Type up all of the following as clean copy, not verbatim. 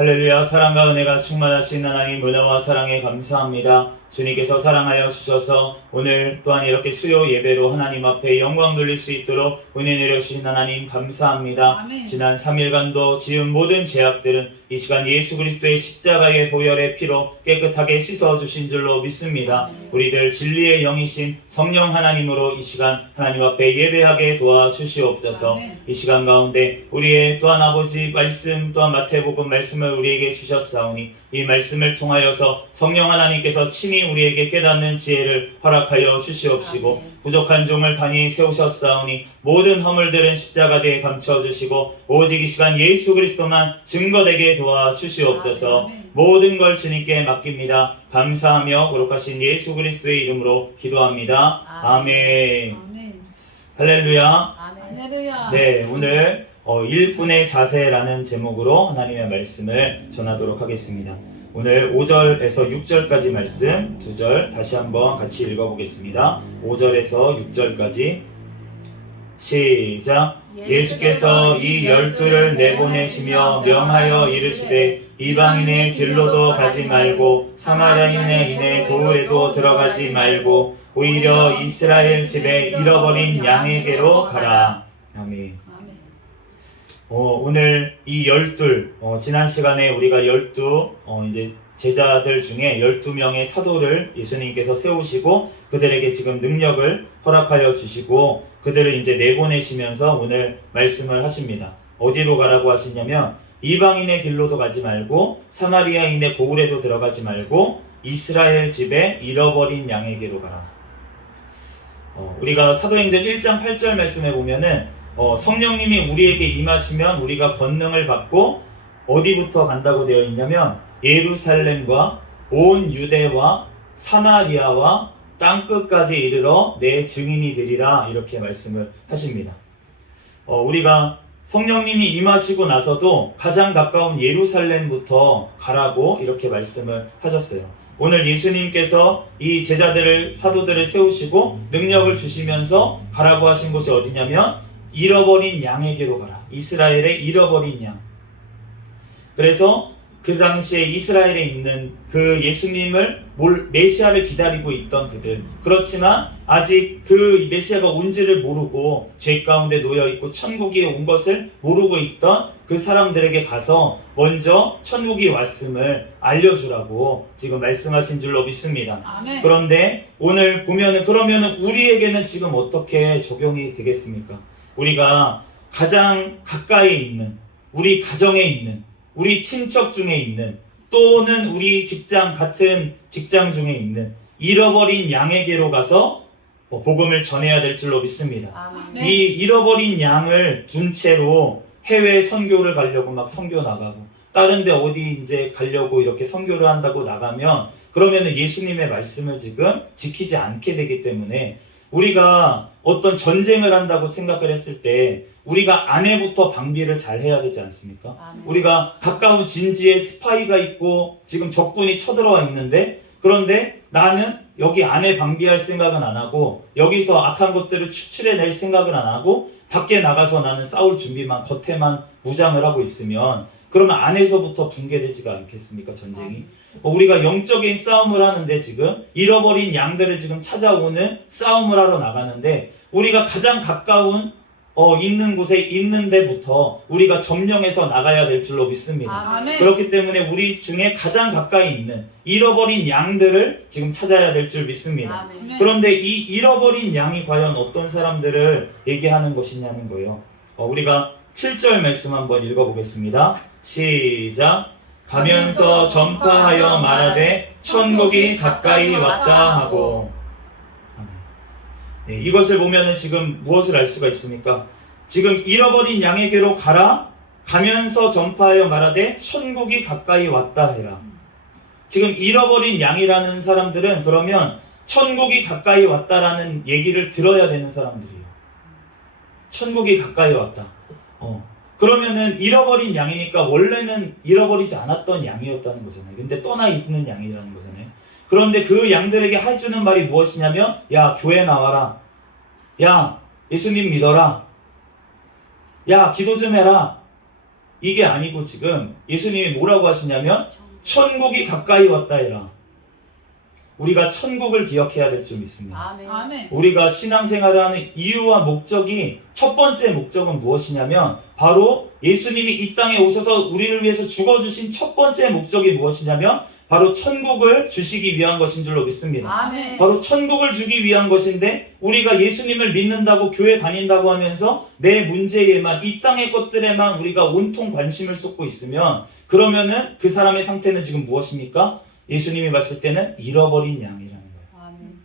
할렐루야. 사랑과 은혜가 충만하신 하나님, 은혜와 사랑에 감사합니다. 주님께서 사랑하여 주셔서 오늘 또한 이렇게 수요 예배로 하나님 앞에 영광 돌릴 수 있도록 은혜 내려주신 하나님 감사합니다. 아멘. 지난 3일간도 지은 모든 죄악들은 이 시간 예수 그리스도의 십자가의 보혈의 피로 깨끗하게 씻어주신 줄로 믿습니다. 아멘. 우리들 진리의 영이신 성령 하나님으로 이 시간 하나님 앞에 예배하게 도와주시옵소서. 아멘. 이 시간 가운데 우리의 또한 아버지 말씀, 또한 마태복음 말씀을 우리에게 주셨사오니 이 말씀을 통하여서 성령 하나님께서 친히 우리에게 깨닫는 지혜를 허락하여 주시옵시고, 아멘. 부족한 종을 단히 세우셨사오니 모든 허물들은 십자가대에 감춰주시고 오직 이 시간 예수 그리스도만 증거되게 도와주시옵소서. 아멘. 모든 걸 주님께 맡깁니다. 감사하며 거룩하신 예수 그리스도의 이름으로 기도합니다. 아멘. 아멘. 할렐루야. 할렐루야. 네, 오늘 일꾼의 자세라는 제목으로 하나님의 말씀을 전하도록 하겠습니다. 오늘 5절에서 6절까지 말씀, 2절 다시 한번 같이 읽어보겠습니다. 5절에서 6절까지 시작. 예수께서 이 12를 내보내시며 명하여 이르시되 이방인의 길로도 가지 말고 사마리아인의 고을에도 들어가지 말고 오히려 이스라엘 집에 잃어버린 양에게로 가라. 아멘. 아멘. 오늘 이 12, 지난 시간에 우리가 12 이제 제자들 중에 12명의 사도를 예수님께서 세우시고 그들에게 지금 능력을 허락하여 주시고 그들을 이제 내보내시면서 오늘 말씀을 하십니다. 어디로 가라고 하시냐면 이방인의 길로도 가지 말고 사마리아인의 고을에도 들어가지 말고 이스라엘 집에 잃어버린 양에게로 가라. 우리가 사도행전 1장 8절 말씀에 보면은 성령님이 우리에게 임하시면 우리가 권능을 받고 어디부터 간다고 되어 있냐면 예루살렘과 온 유대와 사마리아와 땅끝까지 이르러 내 증인이 되리라, 이렇게 말씀을 하십니다. 우리가 성령님이 임하시고 나서도 가장 가까운 예루살렘부터 가라고 이렇게 말씀을 하셨어요. 오늘 예수님께서 이 제자들을, 사도들을 세우시고 능력을 주시면서 가라고 하신 곳이 어디냐면 잃어버린 양에게로 가라. 이스라엘의 잃어버린 양. 그래서 그 당시에 이스라엘에 있는 그 예수님을 메시아를 기다리고 있던 그들, 그렇지만 아직 그 메시아가 온지를 모르고 죄 가운데 놓여있고 천국이 온 것을 모르고 있던 그 사람들에게 가서 먼저 천국이 왔음을 알려주라고 지금 말씀하신 줄로 믿습니다. 아멘. 그런데 오늘 보면은 그러면은 우리에게는 지금 어떻게 적용이 되겠습니까? 우리가 가장 가까이 있는, 우리 가정에 있는, 우리 친척 중에 있는, 또는 우리 직장, 같은 직장 중에 있는 잃어버린 양에게로 가서 복음을 전해야 될 줄로 믿습니다. 아멘. 이 잃어버린 양을 둔 채로 해외 선교를 가려고 막 선교 나가고 다른 데 어디 이제 가려고 이렇게 선교를 한다고 나가면 그러면은 예수님의 말씀을 지금 지키지 않게 되기 때문에 우리가 어떤 전쟁을 한다고 생각을 했을 때 우리가 안에부터 방비를 잘 해야 되지 않습니까? 아멘. 우리가 가까운 진지에 스파이가 있고 지금 적군이 쳐들어와 있는데, 그런데 나는 여기 안에 방비할 생각은 안 하고 여기서 악한 것들을 추출해낼 생각은 안 하고 밖에 나가서 나는 싸울 준비만, 겉에만 무장을 하고 있으면 그러면 안에서부터 붕괴되지가 않겠습니까, 전쟁이? 우리가 영적인 싸움을 하는데 지금 잃어버린 양들을 지금 찾아오는 싸움을 하러 나가는데 우리가 가장 가까운 있는 곳에 있는 데부터 우리가 점령해서 나가야 될 줄로 믿습니다. 아멘. 그렇기 때문에 우리 중에 가장 가까이 있는 잃어버린 양들을 지금 찾아야 될 줄 믿습니다. 아멘. 그런데 이 잃어버린 양이 과연 어떤 사람들을 얘기하는 것이냐는 거예요. 우리가 7절 말씀 한번 읽어보겠습니다. 시작. 가면서 전파하여 말하되 천국이 가까이 왔다 하고. 네, 이것을 보면은 지금 무엇을 알 수가 있습니까? 지금 잃어버린 양에게로 가라, 가면서 전파하여 말하되 천국이 가까이 왔다 해라. 지금 잃어버린 양이라는 사람들은 그러면 천국이 가까이 왔다라는 얘기를 들어야 되는 사람들이에요. 천국이 가까이 왔다. 그러면은 잃어버린 양이니까 원래는 잃어버리지 않았던 양이었다는 거잖아요. 근데 떠나 있는 양이라는 거잖아요. 그런데 그 양들에게 해주는 말이 무엇이냐면, 야, 교회 나와라. 야, 예수님 믿어라. 야, 기도 좀 해라. 이게 아니고 지금 예수님이 뭐라고 하시냐면 천국이 가까이 왔다 해라. 우리가 천국을 기억해야 될 줄 믿습니다. 아멘. 우리가 신앙생활을 하는 이유와 목적이, 첫 번째 목적은 무엇이냐면 바로 예수님이 이 땅에 오셔서 우리를 위해서 죽어주신 첫 번째 목적이 무엇이냐면 바로 천국을 주시기 위한 것인 줄로 믿습니다. 아멘. 바로 천국을 주기 위한 것인데, 우리가 예수님을 믿는다고 교회 다닌다고 하면서 내 문제에만, 이 땅의 것들에만 우리가 온통 관심을 쏟고 있으면, 그러면은 그 사람의 상태는 지금 무엇입니까? 예수님이 봤을 때는 잃어버린 양이라는 거예요. 아멘.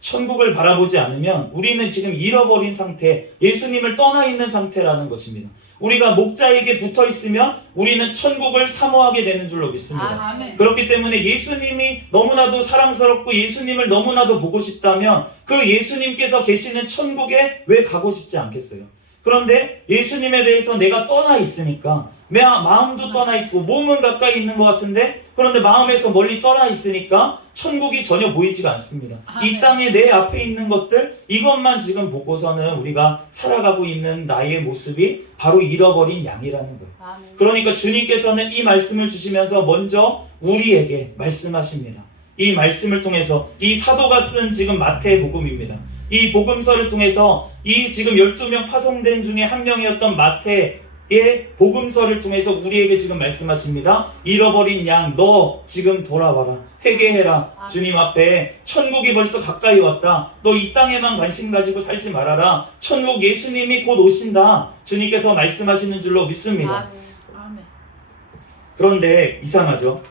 천국을 바라보지 않으면 우리는 지금 잃어버린 상태, 예수님을 떠나 있는 상태라는 것입니다. 우리가 목자에게 붙어 있으면 우리는 천국을 사모하게 되는 줄로 믿습니다. 아멘. 그렇기 때문에 예수님이 너무나도 사랑스럽고 예수님을 너무나도 보고 싶다면 그 예수님께서 계시는 천국에 왜 가고 싶지 않겠어요? 그런데 예수님에 대해서 내가 떠나 있으니까, 내 마음도 떠나 있고 몸은 가까이 있는 것 같은데, 그런데 마음에서 멀리 떠나 있으니까 천국이 전혀 보이지가 않습니다. 이 땅에 내 앞에 있는 것들, 이것만 지금 보고서는 우리가 살아가고 있는 나의 모습이 바로 잃어버린 양이라는 거예요. 아멘. 그러니까 주님께서는 이 말씀을 주시면서 먼저 우리에게 말씀하십니다. 이 말씀을 통해서, 이 사도가 쓴 지금 마태복음입니다. 이 복음서를 통해서 이 지금 12명 파송된 중에 한 명이었던 마태의 복음서를 통해서 우리에게 지금 말씀하십니다. 잃어버린 양, 너 지금 돌아와라. 회개해라. 아멘. 주님 앞에 천국이 벌써 가까이 왔다. 너 이 땅에만 관심 가지고 살지 말아라. 천국 예수님이 곧 오신다. 주님께서 말씀하시는 줄로 믿습니다. 아멘. 그런데 이상하죠?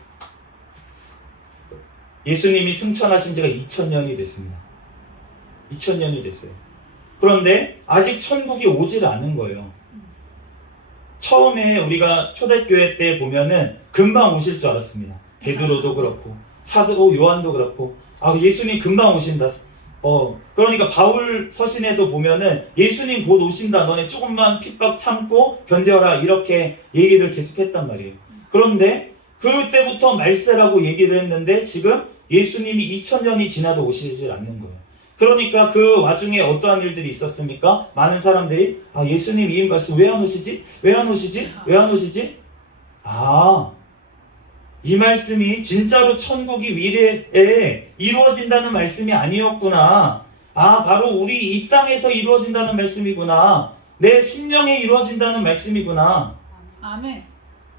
예수님이 승천하신 지가 2000년이 됐습니다. 2000년이 됐어요. 그런데 아직 천국이 오질 않은 거예요. 처음에 우리가 초대교회 때 보면은 금방 오실 줄 알았습니다. 베드로도 그렇고 사도 요한도 그렇고, 예수님 금방 오신다. 그러니까 바울 서신에도 보면은 예수님 곧 오신다. 너네 조금만 핍박 참고 견뎌라. 이렇게 얘기를 계속했단 말이에요. 그런데 그때부터 말세라고 얘기를 했는데 지금 예수님이 2000년이 지나도 오시질 않는 거예요. 그러니까 그 와중에 어떠한 일들이 있었습니까? 많은 사람들이 예수님 이 말씀 왜 안 오시지? 왜 안 오시지? 왜 안 오시지? 이 말씀이 진짜로 천국이 미래에 이루어진다는 말씀이 아니었구나. 바로 우리 이 땅에서 이루어진다는 말씀이구나. 내 심령에 이루어진다는 말씀이구나. 아멘.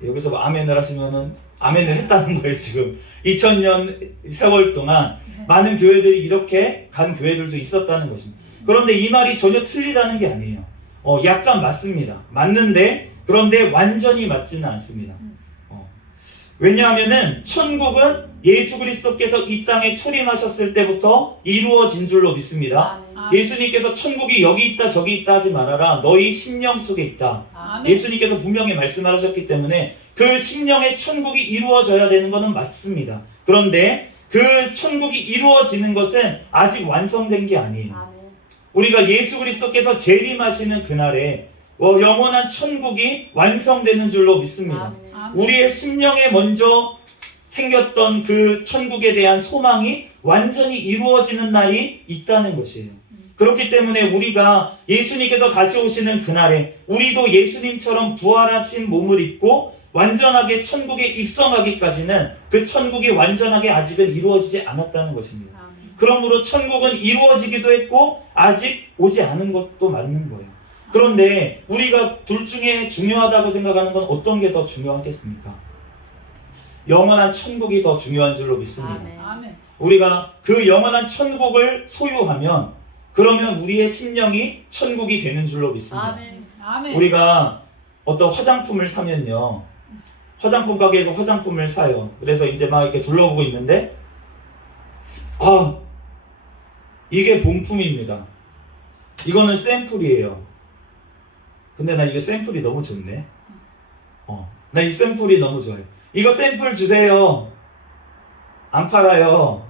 여기서 아멘을 하시면은 아멘을 했다는 거예요. 지금 2000년 세월 동안 많은 교회들이 이렇게 간 교회들도 있었다는 것입니다. 그런데 이 말이 전혀 틀리다는 게 아니에요. 약간 맞습니다. 맞는데, 그런데 완전히 맞지는 않습니다. 왜냐하면은 천국은 예수 그리스도께서 이 땅에 초림하셨을 때부터 이루어진 줄로 믿습니다. 아멘. 예수님께서 천국이 여기 있다 저기 있다 하지 말아라. 너희 심령 속에 있다. 아멘. 예수님께서 분명히 말씀을 하셨기 때문에 그 심령의 천국이 이루어져야 되는 것은 맞습니다. 그런데 그 천국이 이루어지는 것은 아직 완성된 게 아니에요. 아멘. 우리가 예수 그리스도께서 재림하시는 그날에 영원한 천국이 완성되는 줄로 믿습니다. 아멘. 우리의 심령에 먼저 생겼던 그 천국에 대한 소망이 완전히 이루어지는 날이 있다는 것이에요. 그렇기 때문에 우리가 예수님께서 다시 오시는 그날에 우리도 예수님처럼 부활하신 몸을 입고 완전하게 천국에 입성하기까지는 그 천국이 완전하게 아직은 이루어지지 않았다는 것입니다. 아멘. 그러므로 천국은 이루어지기도 했고 아직 오지 않은 것도 맞는 거예요. 그런데 우리가 둘 중에 중요하다고 생각하는 건 어떤 게 더 중요하겠습니까? 영원한 천국이 더 중요한 줄로 믿습니다. 아멘. 우리가 그 영원한 천국을 소유하면, 그러면 우리의 심령이 천국이 되는 줄로 믿습니다. 아멘. 아멘. 우리가 어떤 화장품을 사면요, 화장품 가게에서 화장품을 사요. 그래서 이제 막 이렇게 둘러보고 있는데 이게 본품입니다. 이거는 샘플이에요. 근데 나 이거 샘플이 너무 좋네. 나 이 샘플이 너무 좋아요. 이거 샘플 주세요. 안 팔아요.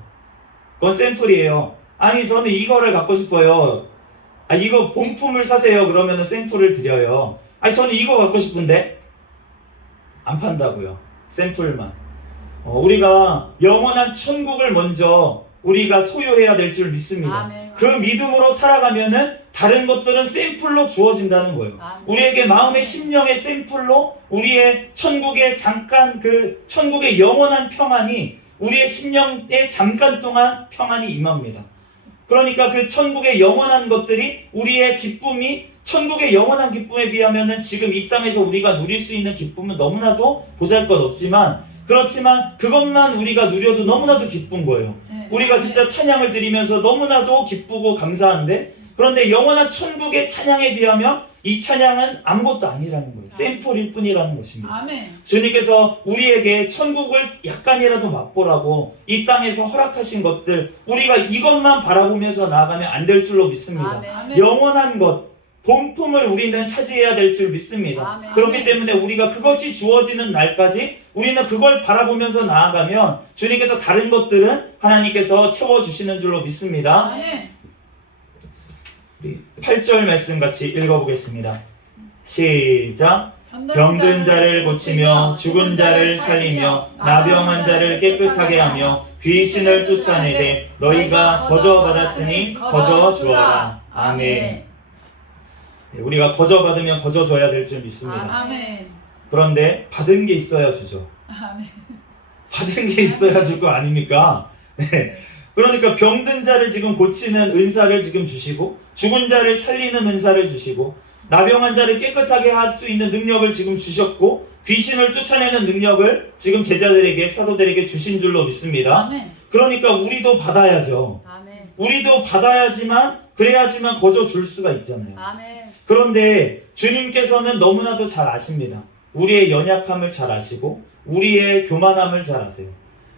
그건 샘플이에요. 아니 저는 이거를 갖고 싶어요. 이거 본품을 사세요. 그러면 샘플을 드려요. 저는 이거 갖고 싶은데 안 판다고요. 샘플만. 우리가 영원한 천국을 먼저 우리가 소유해야 될 줄 믿습니다. 아멘. 그 믿음으로 살아가면은 다른 것들은 샘플로 주어진다는 거예요. 우리에게 마음의 심령의 샘플로 우리의 천국의 잠깐 그 천국의 영원한 평안이 우리의 심령에 잠깐 동안 평안이 임합니다. 그러니까 그 천국의 영원한 것들이 우리의 기쁨이 천국의 영원한 기쁨에 비하면은 지금 이 땅에서 우리가 누릴 수 있는 기쁨은 너무나도 보잘것없지만 그렇지만 그것만 우리가 누려도 너무나도 기쁜 거예요. 네. 우리가 진짜 찬양을 드리면서 너무나도 기쁘고 감사한데 그런데 영원한 천국의 찬양에 비하면 이 찬양은 아무것도 아니라는 거예요. 샘플일 뿐이라는 것입니다. 아멘. 주님께서 우리에게 천국을 약간이라도 맛보라고 이 땅에서 허락하신 것들 우리가 이것만 바라보면서 나아가면 안 될 줄로 믿습니다. 아멘. 영원한 것 본품을 우리는 차지해야 될 줄 믿습니다. 아멘. 그렇기 때문에 우리가 그것이 주어지는 날까지 우리는 그걸 바라보면서 나아가면 주님께서 다른 것들은 하나님께서 채워주시는 줄로 믿습니다. 아멘. 8절 말씀 같이 읽어보겠습니다. 시작. 병든 자를 고치며 죽은 자를 살리며 나병한 자를 깨끗하게 하며 귀신을 쫓아내되 너희가 거저 받았으니 거저 주어라. 아멘. 우리가 거저 받으면 거저 줘야 될 줄 믿습니다. 아멘. 그런데 받은 게 있어야 주죠. 아멘. 받은 게 있어야 줄 거 아닙니까? 네. 그러니까 병든 자를 지금 고치는 은사를 지금 주시고 죽은 자를 살리는 은사를 주시고 나병한 자를 깨끗하게 할 수 있는 능력을 지금 주셨고 귀신을 쫓아내는 능력을 지금 제자들에게 사도들에게 주신 줄로 믿습니다. 아멘. 그러니까 우리도 받아야죠. 아멘. 우리도 받아야지만 그래야지만 거저 줄 수가 있잖아요. 아멘. 그런데 주님께서는 너무나도 잘 아십니다. 우리의 연약함을 잘 아시고 우리의 교만함을 잘 아세요.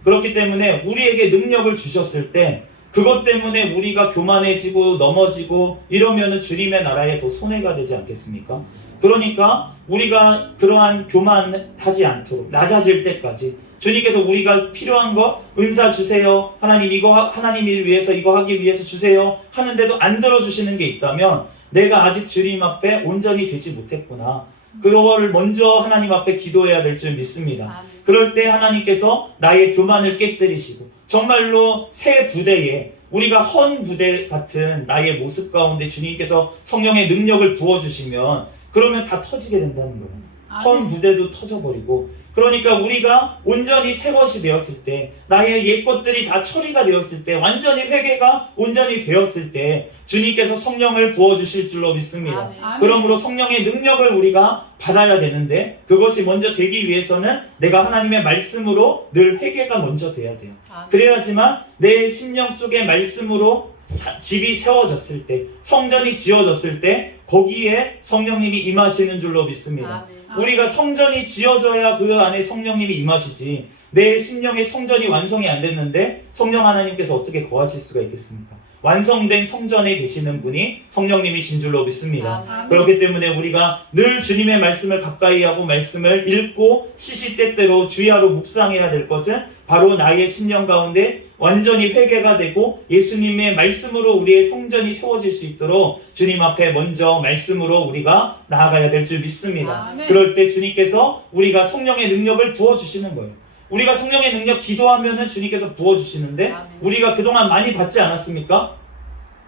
그렇기 때문에 우리에게 능력을 주셨을 때 그것 때문에 우리가 교만해지고 넘어지고 이러면은 주님의 나라에 더 손해가 되지 않겠습니까? 그러니까 우리가 그러한 교만하지 않도록 낮아질 때까지 주님께서 우리가 필요한 거 은사 주세요. 하나님 이거 하나님을 위해서 이거 하기 위해서 주세요. 하는데도 안 들어주시는 게 있다면 내가 아직 주님 앞에 온전히 되지 못했구나. 그거를 먼저 하나님 앞에 기도해야 될 줄 믿습니다. 아멘. 그럴 때 하나님께서 나의 교만을 깨뜨리시고 정말로 새 부대에 우리가 헌 부대 같은 나의 모습 가운데 주님께서 성령의 능력을 부어주시면 그러면 다 터지게 된다는 거예요. 헌 부대도 터져버리고 그러니까 우리가 온전히 새 것이 되었을 때 나의 옛 것들이 다 처리가 되었을 때 완전히 회개가 온전히 되었을 때 주님께서 성령을 부어주실 줄로 믿습니다. 아멘. 그러므로 성령의 능력을 우리가 받아야 되는데 그것이 먼저 되기 위해서는 내가 하나님의 말씀으로 늘 회개가 먼저 돼야 돼요. 아멘. 그래야지만 내 심령 속의 말씀으로 집이 세워졌을 때 성전이 지어졌을 때 거기에 성령님이 임하시는 줄로 믿습니다. 아멘. 우리가 성전이 지어져야 그 안에 성령님이 임하시지 내 심령의 성전이 완성이 안 됐는데 성령 하나님께서 어떻게 거하실 수가 있겠습니까? 완성된 성전에 계시는 분이 성령님이신 줄로 믿습니다. 아멘. 그렇기 때문에 우리가 늘 주님의 말씀을 가까이 하고 말씀을 읽고 시시때때로 주야로 묵상해야 될 것은 바로 나의 심령 가운데 완전히 회개가 되고 예수님의 말씀으로 우리의 성전이 세워질 수 있도록 주님 앞에 먼저 말씀으로 우리가 나아가야 될 줄 믿습니다. 아멘. 그럴 때 주님께서 우리가 성령의 능력을 부어주시는 거예요. 우리가 성령의 능력 기도하면은 주님께서 부어주시는데 아멘. 우리가 그동안 많이 받지 않았습니까?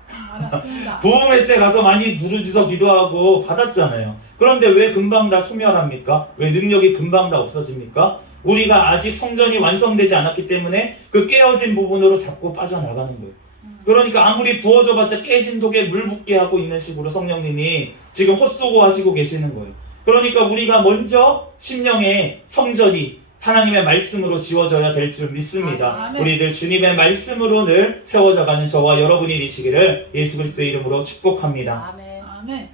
알았습니다. 부흥회 때 가서 많이 부르짖어 기도하고 받았잖아요. 그런데 왜 금방 다 소멸합니까? 왜 능력이 금방 다 없어집니까? 우리가 아직 성전이 완성되지 않았기 때문에 그 깨어진 부분으로 자꾸 빠져나가는 거예요. 그러니까 아무리 부어줘봤자 깨진 독에 물 붓게 하고 있는 식으로 성령님이 지금 헛쏘고 하시고 계시는 거예요. 그러니까 우리가 먼저 심령의 성전이 하나님의 말씀으로 지워져야 될 줄 믿습니다. 아멘. 우리들 주님의 말씀으로 늘 세워져가는 저와 여러분이 되시기를 예수 그리스도의 이름으로 축복합니다. 아멘. 아멘.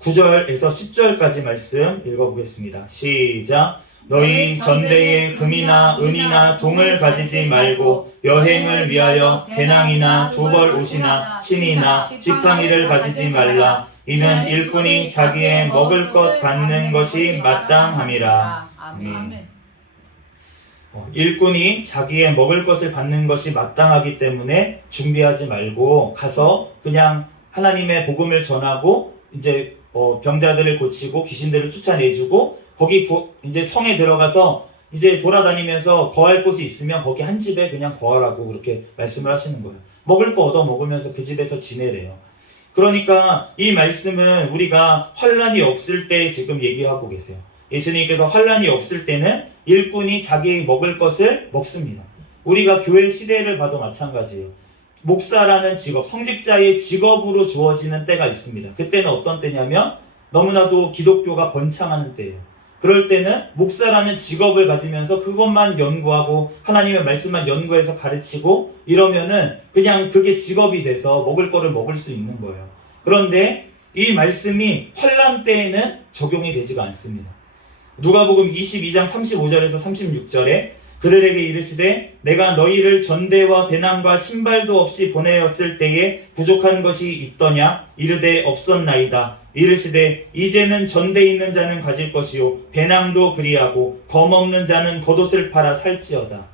9절에서 10절까지 말씀 읽어보겠습니다. 시작. 너희 전대에 금이나 은이나 동을 가지지 말고 여행을 위하여 배낭이나 두벌 옷이나 신이나 지팡이를 가지지 말라. 이는 일꾼이 자기의 먹을 것 받는 것이 마땅함이라. 아멘. 아멘. 일꾼이 자기의 먹을 것을 받는 것이 마땅하기 때문에 준비하지 말고 가서 그냥 하나님의 복음을 전하고 이제 병자들을 고치고 귀신들을 쫓아내주고 거기 이제 성에 들어가서 이제 돌아다니면서 거할 곳이 있으면 거기 한 집에 그냥 거하라고 그렇게 말씀을 하시는 거예요. 먹을 거 얻어 먹으면서 그 집에서 지내래요. 그러니까 이 말씀은 우리가 환란이 없을 때 지금 얘기하고 계세요. 예수님께서 환란이 없을 때는 일꾼이 자기 먹을 것을 먹습니다. 우리가 교회 시대를 봐도 마찬가지예요. 목사라는 직업, 성직자의 직업으로 주어지는 때가 있습니다. 그때는 어떤 때냐면 너무나도 기독교가 번창하는 때예요. 그럴 때는 목사라는 직업을 가지면서 그것만 연구하고 하나님의 말씀만 연구해서 가르치고 이러면은 그냥 그게 직업이 돼서 먹을 거를 먹을 수 있는 거예요. 그런데 이 말씀이 환란 때에는 적용이 되지가 않습니다. 누가복음 22장 35절에서 36절에 그들에게 이르시되 내가 너희를 전대와 배낭과 신발도 없이 보내었을 때에 부족한 것이 있더냐 이르되 없었나이다. 이르시되 이제는 전대 있는 자는 가질 것이요 배낭도 그리하고 검 없는 자는 겉옷을 팔아 살지어다.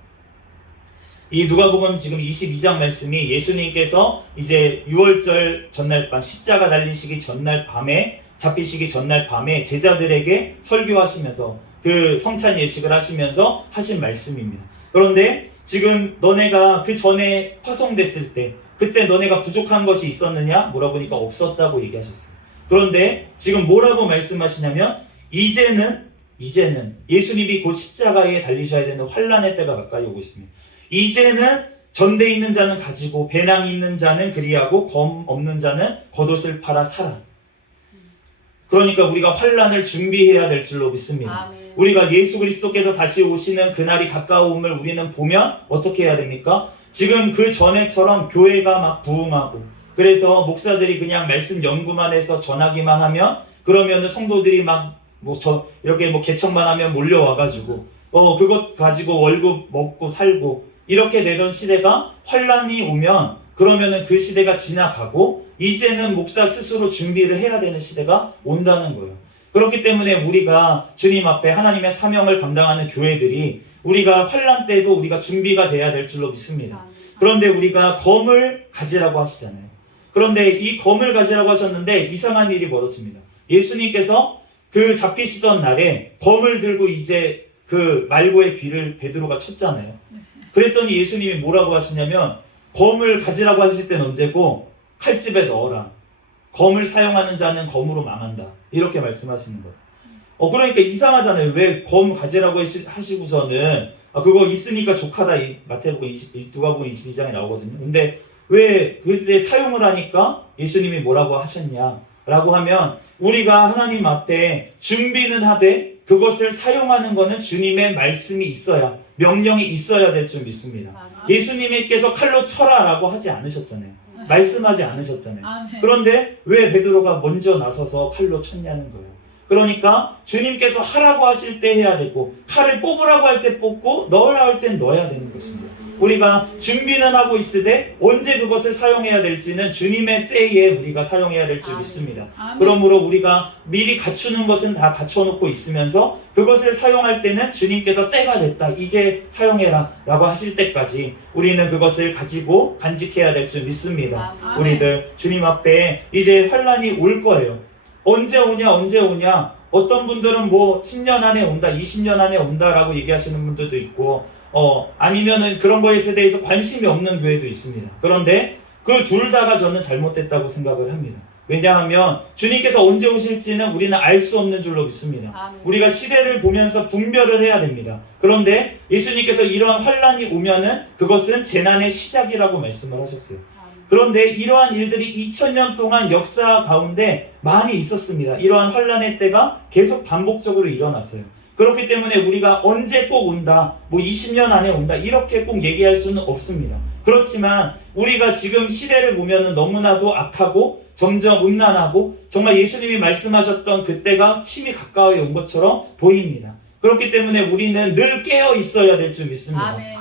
이 누가복음 지금 22장 말씀이 예수님께서 이제 6월절 전날 밤 십자가 달리시기 전날 밤에 잡히시기 전날 밤에 제자들에게 설교하시면서 그 성찬 예식을 하시면서 하신 말씀입니다. 그런데 지금 너네가 그 전에 파송됐을 때 그때 너네가 부족한 것이 있었느냐 물어보니까 없었다고 얘기하셨어요. 그런데 지금 뭐라고 말씀하시냐면 이제는 예수님이 곧 십자가에 달리셔야 되는 환란의 때가 가까이 오고 있습니다. 이제는 전대 있는 자는 가지고 배낭 있는 자는 그리하고 검 없는 자는 겉옷을 팔아 살아. 그러니까 우리가 환란을 준비해야 될 줄로 믿습니다. 아멘. 우리가 예수 그리스도께서 다시 오시는 그날이 가까움을 우리는 보면 어떻게 해야 됩니까? 지금 그 전에처럼 교회가 막 부흥하고 그래서 목사들이 그냥 말씀 연구만 해서 전하기만 하면 그러면은 성도들이 막 이렇게 개척만 하면 몰려와가지고 그것 가지고 월급 먹고 살고 이렇게 되던 시대가 환란이 오면 그러면은 그 시대가 지나가고 이제는 목사 스스로 준비를 해야 되는 시대가 온다는 거예요. 그렇기 때문에 우리가 주님 앞에 하나님의 사명을 감당하는 교회들이 우리가 환란 때도 우리가 준비가 돼야 될 줄로 믿습니다. 그런데 우리가 검을 가지라고 하시잖아요. 그런데 이 검을 가지라고 하셨는데 이상한 일이 벌어집니다. 예수님께서 그 잡히시던 날에 검을 들고 이제 그 말고의 귀를 베드로가 쳤잖아요. 그랬더니 예수님이 뭐라고 하시냐면 검을 가지라고 하실 때는 언제고 칼집에 넣어라. 검을 사용하는 자는 검으로 망한다. 이렇게 말씀하시는 거예요. 그러니까 이상하잖아요. 왜 검 가지라고 하시고서는 그거 있으니까 족하다. 마태복음 누가복음 22장에 나오거든요. 근데 왜 그때 사용을 하니까 예수님이 뭐라고 하셨냐라고 하면 우리가 하나님 앞에 준비는 하되 그것을 사용하는 것은 주님의 말씀이 있어야 명령이 있어야 될 줄 믿습니다. 예수님께서 칼로 쳐라라고 하지 않으셨잖아요. 말씀하지 않으셨잖아요. 아멘. 그런데 왜 베드로가 먼저 나서서 칼로 쳤냐는 거예요. 그러니까 주님께서 하라고 하실 때 해야 되고 칼을 뽑으라고 할 때 뽑고 넣으라고 할 땐 넣어야 되는 것입니다. 우리가 준비는 하고 있으되 언제 그것을 사용해야 될지는 주님의 때에 우리가 사용해야 될 줄 믿습니다. 아멘. 그러므로 우리가 미리 갖추는 것은 다 갖춰놓고 있으면서 그것을 사용할 때는 주님께서 때가 됐다 이제 사용해라 라고 하실 때까지 우리는 그것을 가지고 간직해야 될 줄 믿습니다. 아멘. 우리들 주님 앞에 이제 환란이 올 거예요. 언제 오냐 어떤 분들은 10년 안에 온다 20년 안에 온다라고 얘기하시는 분들도 있고 아니면은 그런 거에 대해서 관심이 없는 교회도 있습니다. 그런데 그 둘 다가 저는 잘못됐다고 생각을 합니다. 왜냐하면 주님께서 언제 오실지는 우리는 알 수 없는 줄로 믿습니다. 아멘. 우리가 시대를 보면서 분별을 해야 됩니다. 그런데 예수님께서 이러한 환란이 오면은 그것은 재난의 시작이라고 말씀을 하셨어요. 그런데 이러한 일들이 2000년 동안 역사 가운데 많이 있었습니다. 이러한 환란의 때가 계속 반복적으로 일어났어요. 그렇기 때문에 우리가 언제 꼭 온다, 20년 안에 온다 이렇게 꼭 얘기할 수는 없습니다. 그렇지만 우리가 지금 시대를 보면은 너무나도 악하고 점점 음란하고 정말 예수님이 말씀하셨던 그때가 침이 가까이 온 것처럼 보입니다. 그렇기 때문에 우리는 늘 깨어 있어야 될 줄 믿습니다. 아멘.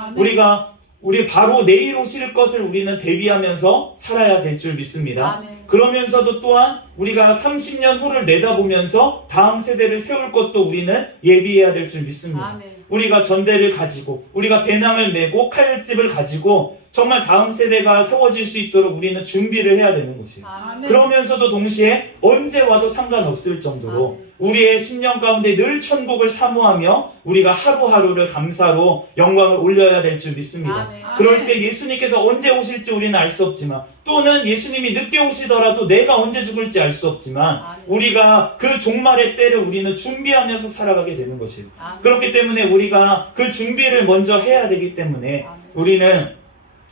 우리 바로 내일 오실 것을 우리는 대비하면서 살아야 될 줄 믿습니다. 아멘. 그러면서도 또한 우리가 30년 후를 내다보면서 다음 세대를 세울 것도 우리는 예비해야 될 줄 믿습니다. 아멘. 우리가 전대를 가지고 우리가 배낭을 메고 칼집을 가지고 정말 다음 세대가 세워질 수 있도록 우리는 준비를 해야 되는 것이에요. 아멘. 그러면서도 동시에 언제 와도 상관없을 정도로 아멘. 우리의 심령 가운데 늘 천국을 사모하며 우리가 하루하루를 감사로 영광을 올려야 될 줄 믿습니다. 아멘. 그럴 때 예수님께서 언제 오실지 우리는 알 수 없지만, 또는 예수님이 늦게 오시더라도 내가 언제 죽을지 알 수 없지만, 아멘. 우리가 그 종말의 때를 우리는 준비하면서 살아가게 되는 것이에요. 아멘. 그렇기 때문에 우리가 그 준비를 먼저 해야 되기 때문에 아멘. 우리는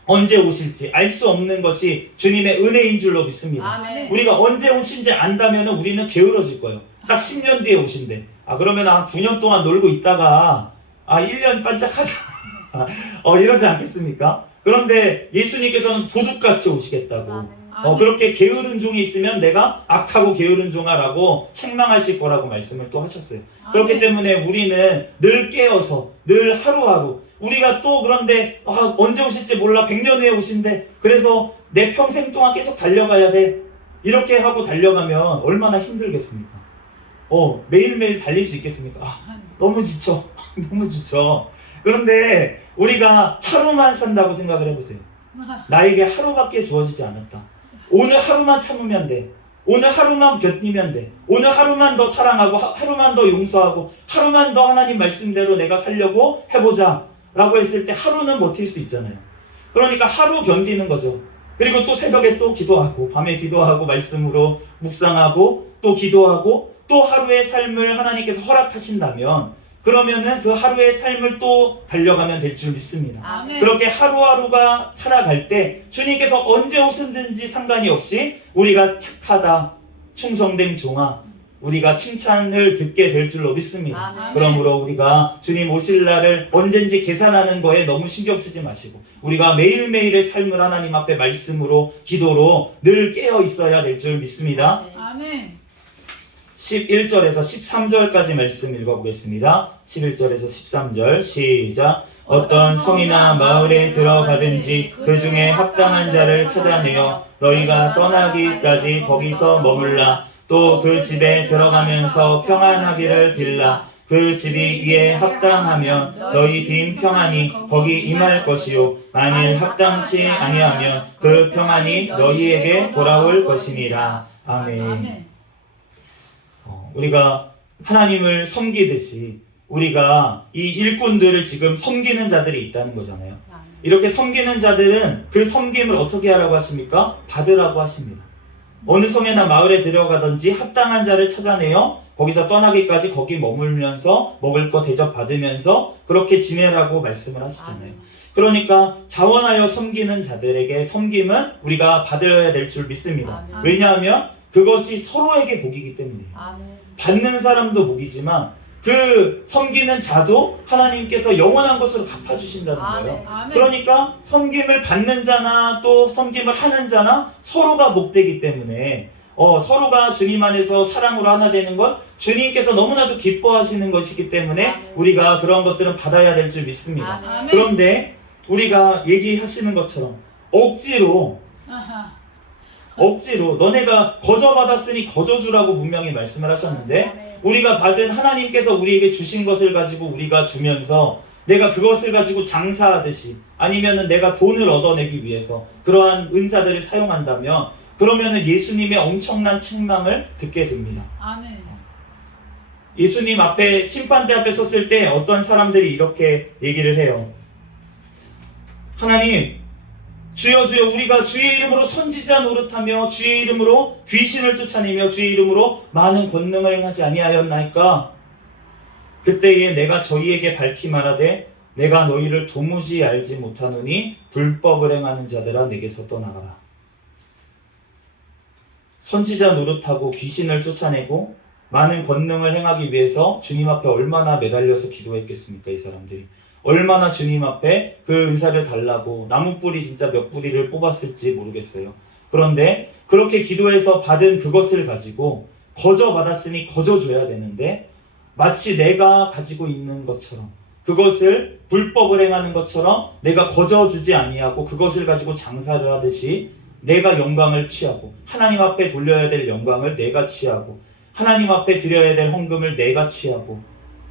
언제 오실지 알 수 없는 것이 주님의 은혜인 줄로 믿습니다. 아멘. 우리가 언제 오신지 안다면 우리는 게으러질 거예요. 딱 10년 뒤에 오신대. 그러면 한 9년 동안 놀고 있다가 1년 반짝하자 이러지 않겠습니까? 그런데 예수님께서는 도둑같이 오시겠다고. 아멘. 그렇게 게으른 종이 있으면 내가 악하고 게으른 종아라고 책망하실 거라고 말씀을 또 하셨어요. 그렇기 때문에 우리는 늘 깨어서 늘 하루하루, 우리가 또 그런데 언제 오실지 몰라, 100년 후에 오신대, 그래서 내 평생 동안 계속 달려가야 돼, 이렇게 하고 달려가면 얼마나 힘들겠습니까? 매일매일 달릴 수 있겠습니까? 너무 지쳐. 너무 지쳐. 그런데 우리가 하루만 산다고 생각을 해보세요. 나에게 하루밖에 주어지지 않았다. 오늘 하루만 참으면 돼. 오늘 하루만 견디면 돼. 오늘 하루만 더 사랑하고 하루만 더 용서하고 하루만 더 하나님 말씀대로 내가 살려고 해보자 라고 했을 때 하루는 버틸 수 있잖아요. 그러니까 하루 견디는 거죠. 그리고 또 새벽에 또 기도하고, 밤에 기도하고, 말씀으로 묵상하고, 또 기도하고, 또 하루의 삶을 하나님께서 허락하신다면, 그러면은 그 하루의 삶을 또 달려가면 될 줄 믿습니다. 아멘. 그렇게 하루하루가 살아갈 때 주님께서 언제 오시든지 상관이 없이 우리가 착하다, 충성된 종아, 우리가 칭찬을 듣게 될 줄로 믿습니다. 아멘. 그러므로 우리가 주님 오실 날을 언젠지 계산하는 거에 너무 신경 쓰지 마시고, 우리가 매일매일의 삶을 하나님 앞에 말씀으로, 기도로 늘 깨어 있어야 될 줄 믿습니다. 아멘. 11절에서 13절까지 말씀 읽어보겠습니다. 11절에서 13절 시작. 어떤 성이나 마을에 들어가든지 그 중에 합당한 자를 찾아내어 너희가 떠나기까지 거기서 머물라. 또 그 집에 들어가면서 평안하기를 빌라. 그 집이 이에 합당하면 너희 빈 평안이 거기 임할 것이요, 만일 합당치 아니하면 그 평안이 너희에게 돌아올 것이니라. 아멘. 우리가 하나님을 섬기듯이 우리가 이 일꾼들을 지금 섬기는 자들이 있다는 거잖아요. 이렇게 섬기는 자들은 그 섬김을 어떻게 하라고 하십니까? 받으라고 하십니다. 어느 성에나 마을에 들어가든지 합당한 자를 찾아내어 거기서 떠나기까지 거기 머물면서 먹을 거 대접받으면서 그렇게 지내라고 말씀을 하시잖아요. 그러니까 자원하여 섬기는 자들에게 섬김은 우리가 받아야 될 줄 믿습니다. 아멘. 왜냐하면 그것이 서로에게 복이기 때문이에요. 아멘. 받는 사람도 복이지만 그 섬기는 자도 하나님께서 영원한 것으로 갚아주신다는 거예요. 아멘. 그러니까 섬김을 받는 자나 또 섬김을 하는 자나 서로가 복되기 때문에 서로가 주님 안에서 사랑으로 하나 되는 건 주님께서 너무나도 기뻐하시는 것이기 때문에 아멘. 우리가 그런 것들은 받아야 될 줄 믿습니다. 아멘. 그런데 우리가 얘기하시는 것처럼 억지로 너네가 거저 받았으니 거저 주라고 분명히 말씀을 하셨는데, 아멘. 우리가 받은 하나님께서 우리에게 주신 것을 가지고 우리가 주면서 내가 그것을 가지고 장사하듯이, 아니면은 내가 돈을 얻어내기 위해서 그러한 은사들을 사용한다면, 그러면은 예수님의 엄청난 책망을 듣게 됩니다. 아멘. 예수님 앞에, 심판대 앞에 섰을 때 어떤 사람들이 이렇게 얘기를 해요. 하나님, 주여 주여, 우리가 주의 이름으로 선지자 노릇하며 주의 이름으로 귀신을 쫓아내며 주의 이름으로 많은 권능을 행하지 아니하였나이까? 그때에 내가 저희에게 밝히 말하되 내가 너희를 도무지 알지 못하노니 불법을 행하는 자들아 내게서 떠나가라. 선지자 노릇하고 귀신을 쫓아내고 많은 권능을 행하기 위해서 주님 앞에 얼마나 매달려서 기도했겠습니까? 이 사람들이 얼마나 주님 앞에 그 은사를 달라고 나무뿌리 진짜 몇 뿌리를 뽑았을지 모르겠어요. 그런데 그렇게 기도해서 받은 그것을 가지고 거저 받았으니 거저 줘야 되는데, 마치 내가 가지고 있는 것처럼, 그것을 불법을 행하는 것처럼 내가 거저 주지 아니하고 그것을 가지고 장사를 하듯이 내가 영광을 취하고, 하나님 앞에 돌려야 될 영광을 내가 취하고, 하나님 앞에 드려야 될 헌금을 내가 취하고,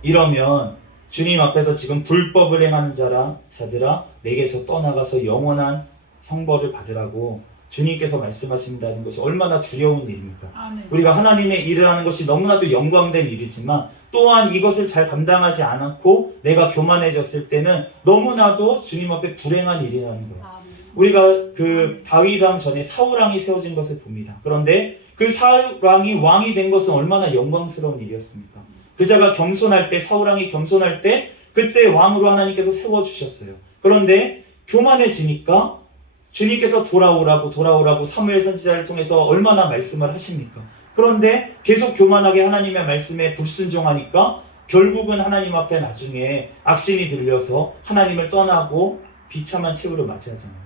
이러면 주님 앞에서 지금 불법을 행하는 자들아 내게서 떠나가서 영원한 형벌을 받으라고 주님께서 말씀하신다는 것이 얼마나 두려운 일입니까? 아멘. 우리가 하나님의 일을 하는 것이 너무나도 영광된 일이지만 또한 이것을 잘 감당하지 않고 내가 교만해졌을 때는 너무나도 주님 앞에 불행한 일이라는 거예요. 아멘. 우리가 그 다윗 왕 전에 사울 왕이 세워진 것을 봅니다. 그런데 그 사울 왕이 왕이 된 것은 얼마나 영광스러운 일이었습니까? 그자가 겸손할 때, 사울 왕이 겸손할 때 그때 왕으로 하나님께서 세워주셨어요. 그런데 교만해지니까 주님께서 돌아오라고 사무엘 선지자를 통해서 얼마나 말씀을 하십니까? 그런데 계속 교만하게 하나님의 말씀에 불순종하니까 결국은 하나님 앞에 나중에 악신이 들려서 하나님을 떠나고 비참한 최후를 맞이하잖아요.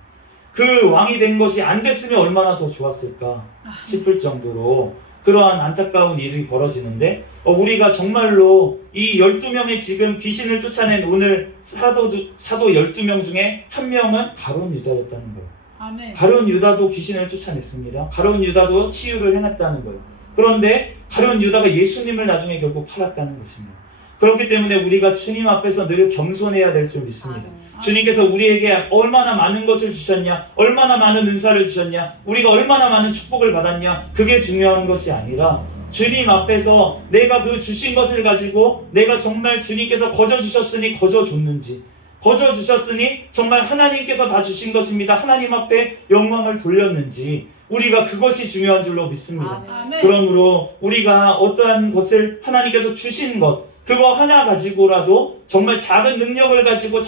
그 왕이 된 것이 안 됐으면 얼마나 더 좋았을까 싶을 정도로 그러한 안타까운 일이 벌어지는데 우리가 정말로 이 12명의 지금 귀신을 쫓아낸 오늘 사도 12명 중에 한 명은 가룟 유다였다는 거예요. 아멘. 가룟 유다도 귀신을 쫓아냈습니다. 가룟 유다도 치유를 해냈다는 거예요. 그런데 가룟 유다가 예수님을 나중에 결국 팔았다는 것입니다. 그렇기 때문에 우리가 주님 앞에서 늘 겸손해야 될 줄 믿습니다. 주님께서 우리에게 얼마나 많은 것을 주셨냐, 얼마나 많은 은사를 주셨냐, 우리가 얼마나 많은 축복을 받았냐, 그게 중요한 것이 아니라 주님 앞에서 내가 그 주신 것을 가지고 내가 정말 주님께서 거저 주셨으니 거저 줬는지, 거저 주셨으니 정말 하나님께서 다 주신 것입니다, 하나님 앞에 영광을 돌렸는지, 우리가 그것이 중요한 줄로 믿습니다. 아멘. 그러므로 우리가 어떠한 것을 하나님께서 주신 것, 그거 하나 가지고라도 정말 작은 능력을 가지고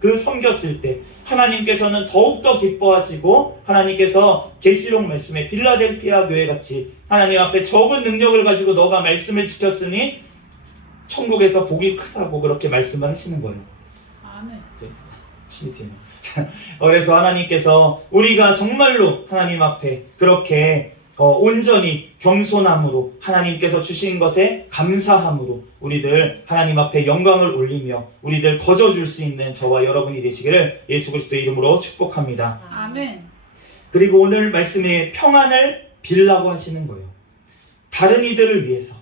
섬겼을 때 하나님께서는 더욱더 기뻐하시고, 하나님께서 계시록 말씀에 빌라델피아 교회 같이 하나님 앞에 적은 능력을 가지고 너가 말씀을 지켰으니 천국에서 복이 크다고 그렇게 말씀을 하시는 거예요. 아멘. 그래서 하나님께서 우리가 정말로 하나님 앞에 그렇게 온전히 겸손함으로 하나님께서 주신 것에 감사함으로 우리들 하나님 앞에 영광을 올리며 우리들 거저줄 수 있는 저와 여러분이 되시기를 예수 그리스도의 이름으로 축복합니다. 아멘. 그리고 오늘 말씀에 평안을 빌라고 하시는 거예요. 다른 이들을 위해서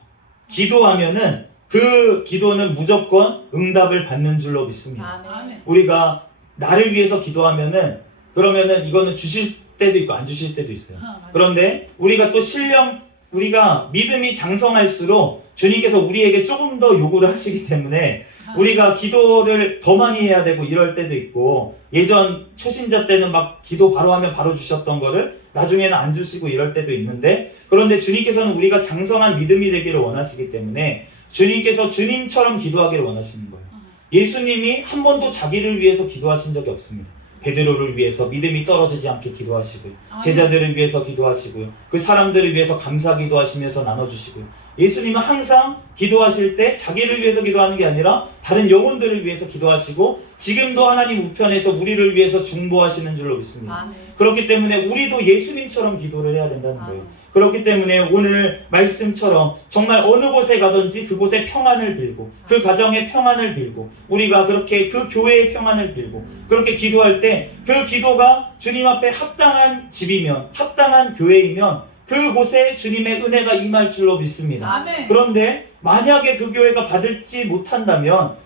기도하면은 그 기도는 무조건 응답을 받는 줄로 믿습니다. 아멘. 우리가 나를 위해서 기도하면은 그러면은 이거는 주실 때도 있고 안 주실 때도 있어요. 그런데 우리가 또 우리가 믿음이 장성할수록 주님께서 우리에게 조금 더 요구를 하시기 때문에 우리가 기도를 더 많이 해야 되고 이럴 때도 있고, 예전 초신자 때는 막 기도 바로 하면 바로 주셨던 거를 나중에는 안 주시고 이럴 때도 있는데, 그런데 주님께서는 우리가 장성한 믿음이 되기를 원하시기 때문에 주님께서 주님처럼 기도하기를 원하시는 거예요. 예수님이 한 번도 자기를 위해서 기도하신 적이 없습니다. 베드로를 위해서 믿음이 떨어지지 않게 기도하시고요. 제자들을 위해서 기도하시고요. 그 사람들을 위해서 감사 기도하시면서 나눠주시고요. 예수님은 항상 기도하실 때 자기를 위해서 기도하는 게 아니라 다른 영혼들을 위해서 기도하시고 지금도 하나님 우편에서 우리를 위해서 중보하시는 줄로 믿습니다. 아멘. 그렇기 때문에 우리도 예수님처럼 기도를 해야 된다는 거예요. 그렇기 때문에 오늘 말씀처럼 정말 어느 곳에 가든지 그곳에 평안을 빌고 그 가정에 평안을 빌고 우리가 그렇게 그 교회의 평안을 빌고 그렇게 기도할 때 그 기도가 주님 앞에 합당한 집이면 합당한 교회이면 그곳에 주님의 은혜가 임할 줄로 믿습니다. 아멘. 그런데 만약에 그 교회가 받을지 못한다면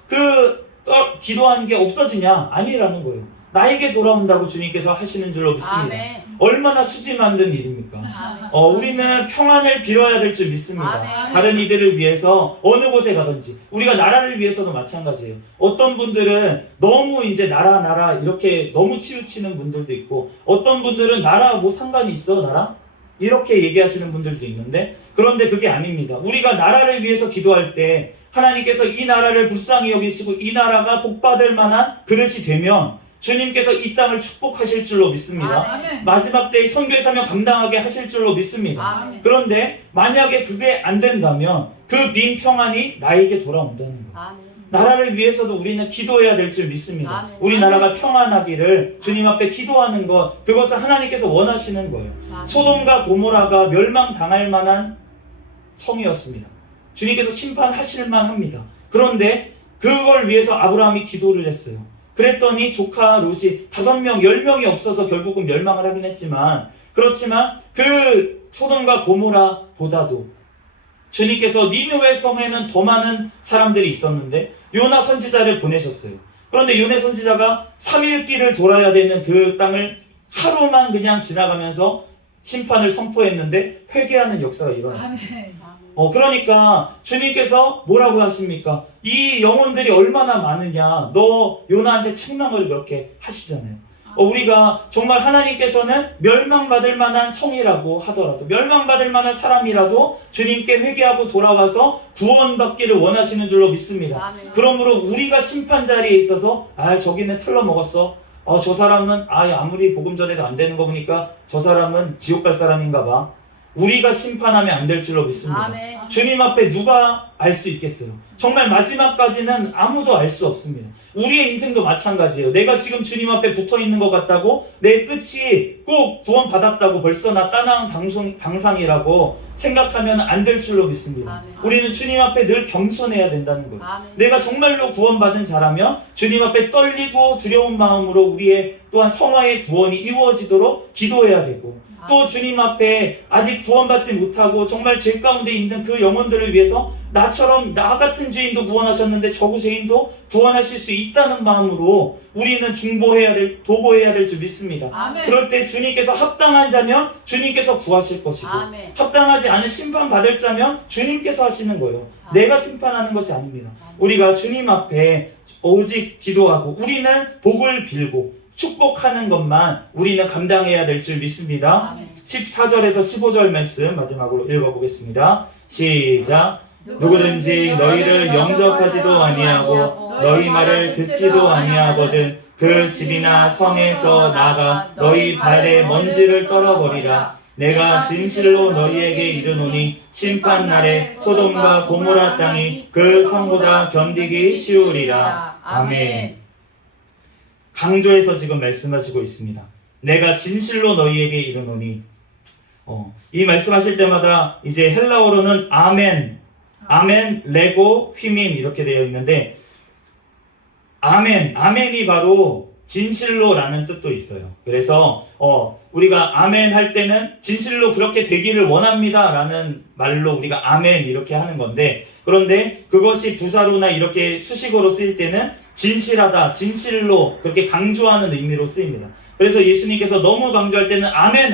기도한 게 없어지냐? 아니라는 거예요. 나에게 돌아온다고 주님께서 하시는 줄로 믿습니다. 아멘. 얼마나 수지 만든 일입니까? 아멘. 우리는 평안을 빌어야 될 줄 믿습니다. 아멘. 다른 이들을 위해서 어느 곳에 가든지 우리가 나라를 위해서도 마찬가지예요. 어떤 분들은 너무 이제 나라 이렇게 너무 치우치는 분들도 있고, 어떤 분들은 나라 뭐 상관이 있어 나라? 이렇게 얘기하시는 분들도 있는데, 그런데 그게 아닙니다. 우리가 나라를 위해서 기도할 때 하나님께서 이 나라를 불쌍히 여기시고 이 나라가 복받을 만한 그릇이 되면 주님께서 이 땅을 축복하실 줄로 믿습니다. 아멘. 마지막 때의 선교의 사명 감당하게 하실 줄로 믿습니다. 아멘. 그런데 만약에 그게 안 된다면 그 빈 평안이 나에게 돌아온다는 거예요. 아멘. 나라를 위해서도 우리는 기도해야 될 줄 믿습니다. 아멘. 우리나라가 평안하기를 주님 앞에 기도하는 것, 그것을 하나님께서 원하시는 거예요. 아멘. 소돔과 고모라가 멸망당할 만한 성이었습니다. 주님께서 심판하실 만합니다. 그런데 그걸 위해서 아브라함이 기도를 했어요. 그랬더니 조카 롯이 5명, 10명이 없어서 결국은 멸망을 하긴 했지만, 그렇지만 그 소돔과 고모라보다도 주님께서 니느웨 성에는 더 많은 사람들이 있었는데 요나 선지자를 보내셨어요. 그런데 요나 선지자가 3일 길을 돌아야 되는 그 땅을 하루만 그냥 지나가면서 심판을 선포했는데 회개하는 역사가 일어났습니다. 아멘. 그러니까 주님께서 뭐라고 하십니까? 이 영혼들이 얼마나 많으냐. 너 요나한테 책망을 그렇게 하시잖아요. 우리가 정말 하나님께서는 멸망받을 만한 성이라고 하더라도, 멸망받을 만한 사람이라도 주님께 회개하고 돌아와서 구원받기를 원하시는 줄로 믿습니다. 아멘. 그러므로 우리가 심판 자리에 있어서 저기는 틀려먹었어. 저 사람은 아무리 복음 전해도 안 되는 거 보니까 저 사람은 지옥 갈 사람인가 봐. 우리가 심판하면 안 될 줄로 믿습니다. 아멘. 주님 앞에 누가 알 수 있겠어요? 정말 마지막까지는 아무도 알 수 없습니다. 우리의 인생도 마찬가지예요. 내가 지금 주님 앞에 붙어 있는 것 같다고 내 끝이 꼭 구원 받았다고 벌써 나 따나운 당상이라고 생각하면 안 될 줄로 믿습니다. 아멘. 우리는 주님 앞에 늘 겸손해야 된다는 거예요. 아멘. 내가 정말로 구원받은 자라면 주님 앞에 떨리고 두려운 마음으로 우리의 또한 성화의 구원이 이루어지도록 기도해야 되고, 또 주님 앞에 아직 구원받지 못하고 정말 죄 가운데 있는 그 영혼들을 위해서 나처럼 나 같은 죄인도 구원하셨는데 저구 죄인도 구원하실 수 있다는 마음으로 우리는 도고해야 될 줄 믿습니다. 아멘. 그럴 때 주님께서 합당한 자면 주님께서 구하실 것이고, 아멘. 합당하지 않은 심판받을 자면 주님께서 하시는 거예요. 아멘. 내가 심판하는 것이 아닙니다. 우리가 주님 앞에 오직 기도하고 우리는 복을 빌고 축복하는 것만 우리는 감당해야 될 줄 믿습니다. 아멘. 14절에서 15절 말씀 마지막으로 읽어보겠습니다. 시작. 누구든지 너희를 영접하지도 아니하고 너희 말을 듣지도 아니하거든 그 집이나 성에서 나가 너희 발에 먼지를 떨어버리라. 내가 진실로 너희에게 이르노니 심판날에 소돔과 고모라 땅이 그 성보다 견디기 쉬우리라. 아멘. 강조해서 지금 말씀하시고 있습니다. 내가 진실로 너희에게 이르노니, 이 말씀하실 때마다 이제 헬라어로는 아멘, 레고, 휘민 이렇게 되어 있는데, 아멘이 바로 진실로라는 뜻도 있어요. 그래서 우리가 아멘 할 때는 진실로 그렇게 되기를 원합니다 라는 말로 우리가 아멘 이렇게 하는 건데, 그런데 그것이 부사로나 이렇게 수식어로 쓰일 때는 진실하다, 진실로 그렇게 강조하는 의미로 쓰입니다. 그래서 예수님께서 너무 강조할 때는 아멘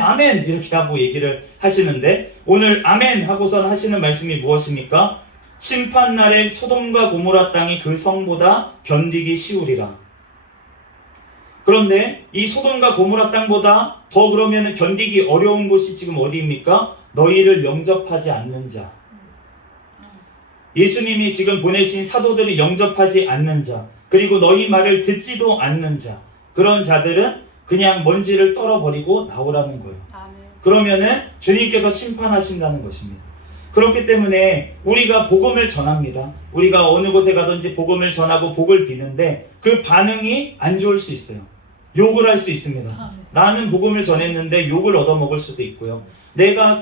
이렇게 하고 얘기를 하시는데, 오늘 아멘 하고선 하시는 말씀이 무엇입니까? 심판날에 소돔과 고모라 땅이 그 성보다 견디기 쉬우리라. 그런데 이 소돔과 고모라 땅보다 더 그러면 견디기 어려운 곳이 지금 어디입니까? 너희를 영접하지 않는 자. 예수님이 지금 보내신 사도들을 영접하지 않는 자, 그리고 너희 말을 듣지도 않는 자, 그런 자들은 그냥 먼지를 떨어버리고 나오라는 거예요. 아멘. 그러면은 주님께서 심판하신다는 것입니다. 그렇기 때문에 우리가 복음을 전합니다. 우리가 어느 곳에 가든지 복음을 전하고 복을 비는데 그 반응이 안 좋을 수 있어요. 욕을 할 수 있습니다. 나는 복음을 전했는데 욕을 얻어먹을 수도 있고요.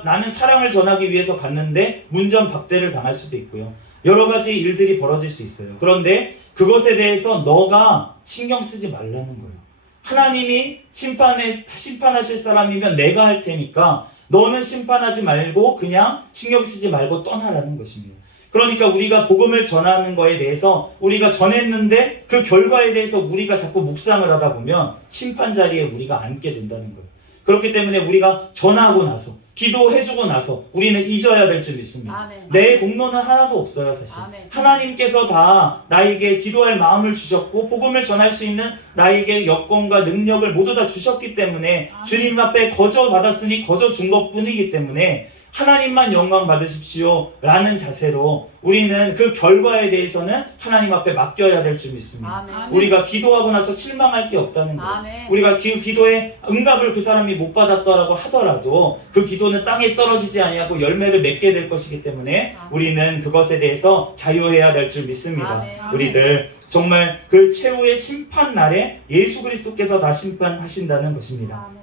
나는 사랑을 전하기 위해서 갔는데 문전박대를 당할 수도 있고요. 여러 가지 일들이 벌어질 수 있어요. 그런데 그것에 대해서 너가 신경 쓰지 말라는 거예요. 하나님이 심판하실 사람이면 내가 할 테니까 너는 심판하지 말고 그냥 신경 쓰지 말고 떠나라는 것입니다. 그러니까 우리가 복음을 전하는 거에 대해서 우리가 전했는데 그 결과에 대해서 우리가 자꾸 묵상을 하다 보면 심판 자리에 우리가 앉게 된다는 거예요. 그렇기 때문에 우리가 전하고 나서 기도해주고 나서 우리는 잊어야 될 줄 믿습니다. 아멘. 내 공로는 하나도 없어요, 사실. 아멘. 하나님께서 다 나에게 기도할 마음을 주셨고 복음을 전할 수 있는 나에게 여건과 능력을 모두 다 주셨기 때문에 아멘. 주님 앞에 거저 받았으니 거저 준 것뿐이기 때문에 하나님만 영광 받으십시오 라는 자세로 우리는 그 결과에 대해서는 하나님 앞에 맡겨야 될 줄 믿습니다. 아멘. 우리가 기도하고 나서 실망할 게 없다는 거예요. 아멘. 우리가 기도에 응답을 그 사람이 못 받았더라고 하더라도 그 기도는 땅에 떨어지지 아니하고 열매를 맺게 될 것이기 때문에 우리는 그것에 대해서 자유해야 될 줄 믿습니다. 아멘. 우리들 정말 그 최후의 심판 날에 예수 그리스도께서 다 심판하신다는 것입니다. 아멘.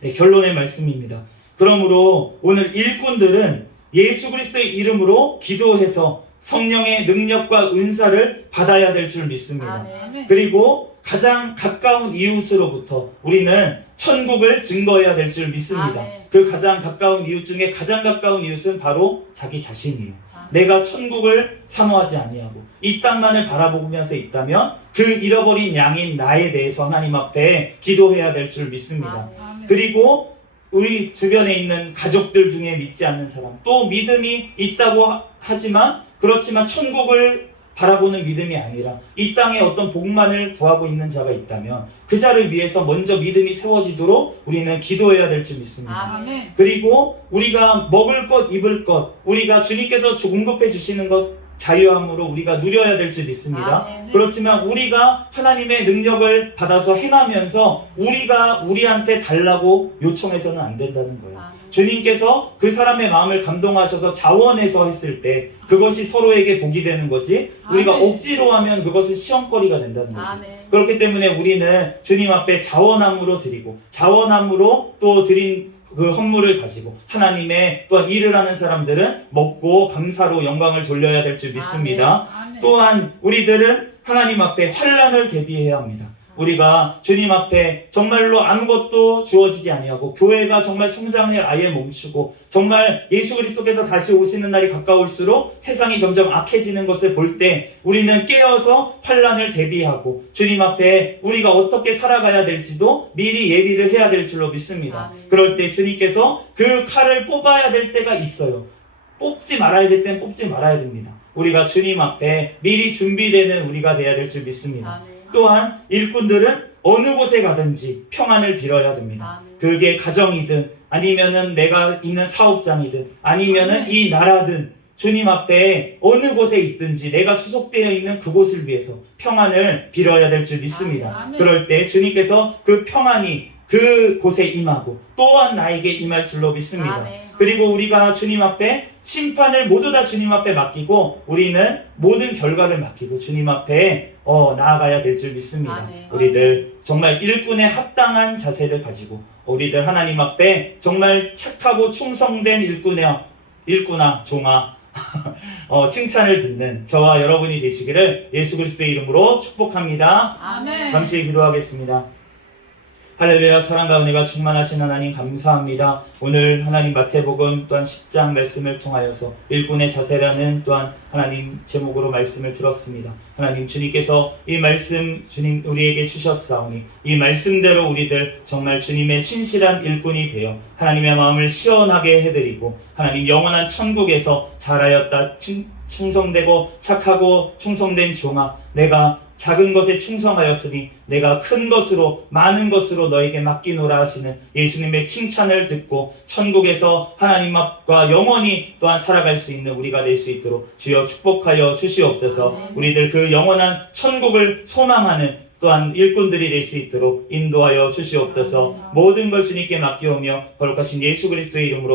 네, 결론의 말씀입니다. 그러므로 오늘 일꾼들은 예수 그리스도의 이름으로 기도해서 성령의 능력과 은사를 받아야 될 줄 믿습니다. 아멘. 그리고 가장 가까운 이웃으로부터 우리는 천국을 증거해야 될 줄 믿습니다. 아멘. 그 가장 가까운 이웃 중에 가장 가까운 이웃은 바로 자기 자신이에요. 내가 천국을 사모하지 아니하고 이 땅만을 바라보면서 있다면 그 잃어버린 양인 나에 대해서 하나님 앞에 기도해야 될 줄 믿습니다. 아멘. 그리고 우리 주변에 있는 가족들 중에 믿지 않는 사람, 또 믿음이 있다고 하지만 그렇지만 천국을 바라보는 믿음이 아니라 이 땅에 어떤 복만을 구하고 있는 자가 있다면 그 자를 위해서 먼저 믿음이 세워지도록 우리는 기도해야 될 줄 믿습니다. 아멘. 그리고 우리가 먹을 것, 입을 것, 우리가 주님께서 공급해 주시는 것 자유함으로 우리가 누려야 될 줄 믿습니다. 아멘. 그렇지만 우리가 하나님의 능력을 받아서 행하면서 우리가 우리한테 달라고 요청해서는 안 된다는 거예요. 아멘. 주님께서 그 사람의 마음을 감동하셔서 자원해서 했을 때 그것이 서로에게 복이 되는 거지, 우리가 아멘. 억지로 하면 그것은 시험거리가 된다는 거지. 아멘. 그렇기 때문에 우리는 주님 앞에 자원함으로 드리고 자원함으로 또 드린 그 헌물을 가지고 하나님의 또한 일을 하는 사람들은 먹고 감사로 영광을 돌려야 될 줄 믿습니다. 아멘. 또한 우리들은 하나님 앞에 환난을 대비해야 합니다. 우리가 주님 앞에 정말로 아무것도 주어지지 아니하고 교회가 정말 성장을 아예 멈추고 정말 예수 그리스도께서 다시 오시는 날이 가까울수록 세상이 점점 악해지는 것을 볼 때 우리는 깨어서 환난을 대비하고 주님 앞에 우리가 어떻게 살아가야 될지도 미리 예비를 해야 될 줄로 믿습니다. 아멘. 그럴 때 주님께서 그 칼을 뽑아야 될 때가 있어요. 뽑지 말아야 될 때는 뽑지 말아야 됩니다. 우리가 주님 앞에 미리 준비되는 우리가 돼야 될 줄 믿습니다. 아멘. 또한 일꾼들은 어느 곳에 가든지 평안을 빌어야 됩니다. 아멘. 그게 가정이든 아니면은 내가 있는 사업장이든 아니면은 아멘. 이 나라든 주님 앞에 어느 곳에 있든지 내가 소속되어 있는 그곳을 위해서 평안을 빌어야 될 줄 믿습니다. 아멘. 그럴 때 주님께서 그 평안이 그 곳에 임하고 또한 나에게 임할 줄로 믿습니다. 아멘. 그리고 우리가 주님 앞에 심판을 모두 다 주님 앞에 맡기고 우리는 모든 결과를 맡기고 주님 앞에 나아가야 될 줄 믿습니다. 아멘. 우리들 정말 일꾼의 합당한 자세를 가지고 우리들 하나님 앞에 정말 착하고 충성된 일꾼아 종아 칭찬을 듣는 저와 여러분이 되시기를 예수 그리스도의 이름으로 축복합니다. 아멘. 잠시 기도하겠습니다. 할렐루야. 사랑과 은혜가 충만하신 하나님 감사합니다. 오늘 하나님 마태복음 또한 10장 말씀을 통하여서 일꾼의 자세라는 또한 하나님 제목으로 말씀을 들었습니다. 하나님 주님께서 이 말씀 주님 우리에게 주셨사오니 이 말씀대로 우리들 정말 주님의 신실한 일꾼이 되어 하나님의 마음을 시원하게 해드리고 하나님 영원한 천국에서 잘하였다 충성되고 착하고 충성된 종아 내가 작은 것에 충성하였으니 내가 큰 것으로 많은 것으로 너에게 맡기노라 하시는 예수님의 칭찬을 듣고 천국에서 하나님 앞과 영원히 또한 살아갈 수 있는 우리가 될 수 있도록 주여 축복하여 주시옵소서. 아멘. 우리들 그 영원한 천국을 소망하는 또한 일꾼들이 될 수 있도록 인도하여 주시옵소서. 아멘. 모든 걸 주님께 맡겨오며 거룩하신 예수 그리스도의 이름으로